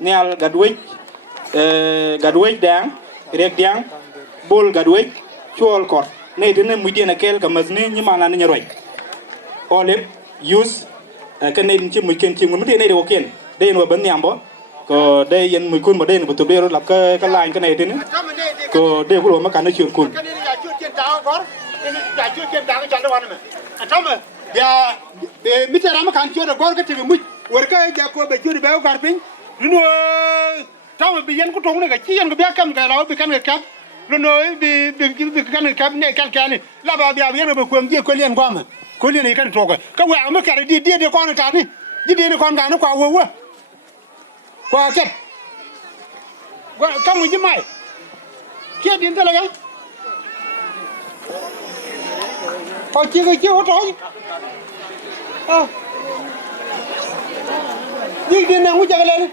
Nial gadwech dang rek diang bol gadwech chuol kot ne tene mudie na kel kamazni nyimana ni nyaroi ole use kane nchi muken chi ngun ne ro ken de no ban nyambo ko de yen mukun mo de no to bero la ka lain kane tene ko de ko ma kan chi kun ya mitera ma kan chodo gor ka tigi muj war ka ja ko be jodi be gar pin no taw bi yen ko tong ne ga ci yen ko be kam ga law bi kan ka no bi kan ka ne kal kan la ba bi yen be ko ngi ko len ko ma ko len kan to ka wa ma ka di ko na ka ni di ne kon ga no kwa wo kwa ket ka mu ji mai ke din ta la ga ko ci ga ci o to đi đi nào cũng chẳng lên